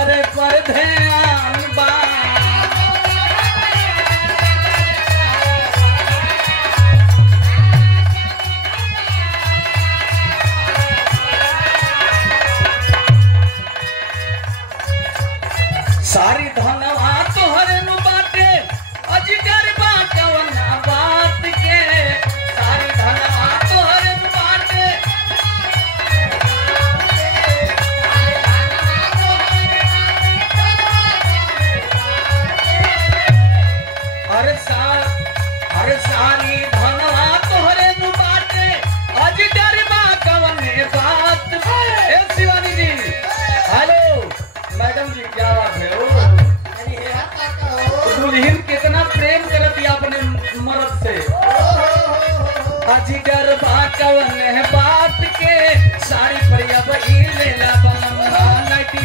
तोहरे पर ध्यान बा। सारी धनवा तोहरे नु बाटे अजगर बा कवना बात के। सारी धनवा तोहरे नु बाटे अरे सारी धनवा तोहरे नु बाटे अजगर बा कवने बात पे। ए शिवानी जी हेलो मैडम जी क्या बात है? दुल्हन कितना प्रेम करती अपने मर्द से। अजगर बाकवन बात के सारी परिया बही लेला बंधा नटी